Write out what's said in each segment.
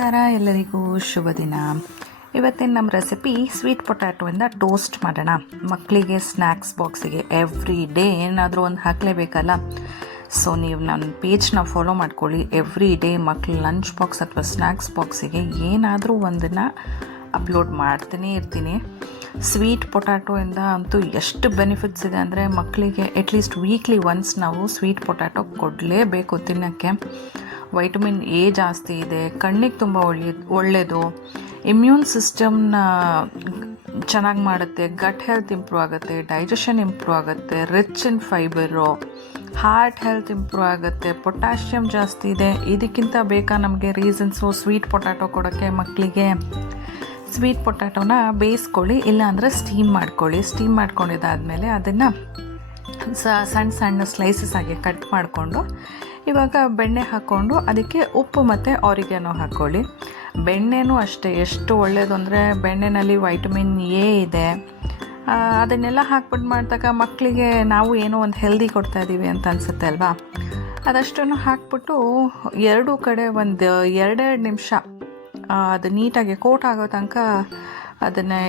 ನಮಸ್ಕಾರ, ಎಲ್ಲರಿಗೂ ಶುಭ ದಿನ. ಇವತ್ತಿನ ನಮ್ಮ ರೆಸಿಪಿ ಸ್ವೀಟ್ ಪೊಟ್ಯಾಟೋಯಿಂದ ಟೋಸ್ಟ್ ಮಾಡೋಣ. ಮಕ್ಕಳಿಗೆ ಸ್ನ್ಯಾಕ್ಸ್ ಬಾಕ್ಸಿಗೆ ಎವ್ರಿ ಡೇ ಏನಾದರೂ ಒಂದು ಹಾಕಲೇಬೇಕಲ್ಲ. ಸೊ ನೀವು ನನ್ನ ಪೇಜ್ನ ಫಾಲೋ ಮಾಡ್ಕೊಳ್ಳಿ. ಎವ್ರಿ ಡೇ ಮಕ್ಕಳು ಲಂಚ್ ಬಾಕ್ಸ್ ಅಥವಾ ಸ್ನ್ಯಾಕ್ಸ್ ಬಾಕ್ಸಿಗೆ ಏನಾದರೂ ಒಂದನ್ನು ಅಪ್ಲೋಡ್ ಮಾಡ್ತಾನೇ ಇರ್ತೀನಿ. ಸ್ವೀಟ್ ಪೊಟ್ಯಾಟೋಯಿಂದ ಅಂತೂ ಎಷ್ಟು ಬೆನಿಫಿಟ್ಸ್ ಇದೆ ಅಂದರೆ ಮಕ್ಕಳಿಗೆ ಅಟ್ಲೀಸ್ಟ್ ವೀಕ್ಲಿ ಒನ್ಸ್ ನಾವು ಸ್ವೀಟ್ ಪೊಟ್ಯಾಟೊ ಕೊಡಲೇಬೇಕು ತಿನ್ನೋಕ್ಕೆ. ವೈಟಮಿನ್ ಎ ಜಾಸ್ತಿ ಇದೆ, ಕಣ್ಣಿಗೆ ತುಂಬ ಒಳ್ಳೆಯದು, ಇಮ್ಯೂನ್ ಸಿಸ್ಟಮ್ನ ಚೆನ್ನಾಗಿ ಮಾಡುತ್ತೆ, ಗಟ್ ಹೆಲ್ತ್ ಇಂಪ್ರೂವ್ ಆಗುತ್ತೆ, ಡೈಜೆಷನ್ ಇಂಪ್ರೂವ್ ಆಗುತ್ತೆ, rich in fibre, heart health improve ಆಗುತ್ತೆ, ಪೊಟ್ಯಾಷಿಯಮ್ ಜಾಸ್ತಿ ಇದೆ. ಇದಕ್ಕಿಂತ ಬೇಕಾ ನಮಗೆ ರೀಸನ್ಸು ಸ್ವೀಟ್ ಪೊಟ್ಯಾಟೊ ಕೊಡೋಕ್ಕೆ ಮಕ್ಕಳಿಗೆ? ಸ್ವೀಟ್ ಪೊಟ್ಯಾಟೋನ ಬೇಯಿಸ್ಕೊಳ್ಳಿ, ಇಲ್ಲಾಂದರೆ ಸ್ಟೀಮ್ ಮಾಡ್ಕೊಳ್ಳಿ. ಸ್ಟೀಮ್ ಮಾಡ್ಕೊಂಡಿದ್ದಾದಮೇಲೆ ಅದನ್ನು ಸಣ್ಣ ಸಣ್ಣ ಸ್ಲೈಸಸ್ ಆಗಿ ಕಟ್ ಮಾಡಿಕೊಂಡು ಇವಾಗ ಬೆಣ್ಣೆ ಹಾಕ್ಕೊಂಡು ಅದಕ್ಕೆ ಉಪ್ಪು ಮತ್ತು ಆರಿಗ್ಯಾನೋ ಹಾಕ್ಕೊಳ್ಳಿ. ಬೆಣ್ಣೆನೂ ಅಷ್ಟೇ ಎಷ್ಟು ಒಳ್ಳೆಯದು ಅಂದರೆ ಬೆಣ್ಣೆನಲ್ಲಿ ವೈಟಮಿನ್ ಎ ಇದೆ. ಅದನ್ನೆಲ್ಲ ಹಾಕ್ಬಿಟ್ಟು ಮಾಡಿದಾಗ ಮಕ್ಕಳಿಗೆ ನಾವು ಏನೋ ಒಂದು ಹೆಲ್ದಿ ಕೊಡ್ತಾಯಿದ್ದೀವಿ ಅಂತ ಅನಿಸುತ್ತೆ ಅಲ್ವಾ. ಅದಷ್ಟನ್ನು ಹಾಕ್ಬಿಟ್ಟು ಎರಡೂ ಕಡೆ ಒಂದು 2 ನಿಮಿಷ ಅದು ನೀಟಾಗಿ ಕೋಟ್ ಆಗೋ ತನಕ ಅದನ್ನು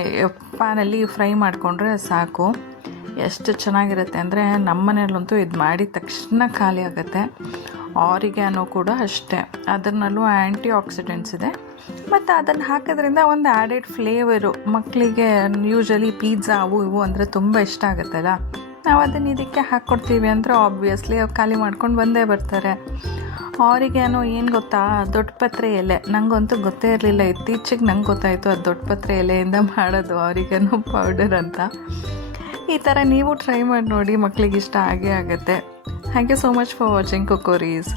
ಪ್ಯಾನಲ್ಲಿ ಫ್ರೈ ಮಾಡಿಕೊಂಡ್ರೆ ಸಾಕು. ಎಷ್ಟು ಚೆನ್ನಾಗಿರುತ್ತೆ ಅಂದರೆ ನಮ್ಮ ಮನೆಯಲ್ಲಂತೂ ಇದು ಮಾಡಿದ ತಕ್ಷಣ ಖಾಲಿ ಆಗುತ್ತೆ. ಆರಿಗ್ಯಾನೋ ಕೂಡ ಅಷ್ಟೇ, ಅದರಲ್ಲೂ ಆ್ಯಂಟಿ ಆಕ್ಸಿಡೆಂಟ್ಸ್ ಇದೆ ಮತ್ತು ಅದನ್ನು ಹಾಕೋದ್ರಿಂದ ಒಂದು ಆ್ಯಡೆಡ್ ಫ್ಲೇವರು. ಮಕ್ಕಳಿಗೆ ಯೂಶ್ವಲಿ ಪಿಜ್ಜಾ ಅವು ಇವು ಅಂದರೆ ತುಂಬ ಇಷ್ಟ ಆಗುತ್ತಲ್ಲ, ನಾವು ಅದನ್ನು ಇದಕ್ಕೆ ಹಾಕ್ಕೊಡ್ತೀವಿ ಅಂದರೆ ಆಬ್ವಿಯಸ್ಲಿ ಅವು ಖಾಲಿ ಮಾಡ್ಕೊಂಡು ಬಂದೇ ಬರ್ತಾರೆ. ಆರಿಗ್ಯಾನೋ ಏನು ಗೊತ್ತಾ, ದೊಡ್ಡಪತ್ರೆ ಎಲೆ. ನನಗಂತೂ ಗೊತ್ತೇ ಇರಲಿಲ್ಲ, ಇತ್ತೀಚೆಗೆ ನಂಗೆ ಗೊತ್ತಾಯಿತು ಅದು ದೊಡ್ಡಪತ್ರೆ ಎಲೆಯಿಂದ ಮಾಡೋದು ಆರಿಗ್ಯಾನೋ ಪೌಡರ್ ಅಂತ. ಈ ಥರ ನೀವು ಟ್ರೈ ಮಾಡಿ ನೋಡಿ, ಮಕ್ಕಳಿಗೆ ಇಷ್ಟ ಆಗೇ ಆಗುತ್ತೆ. Thank you so much for watching ಕುಕೋರೀಸ್.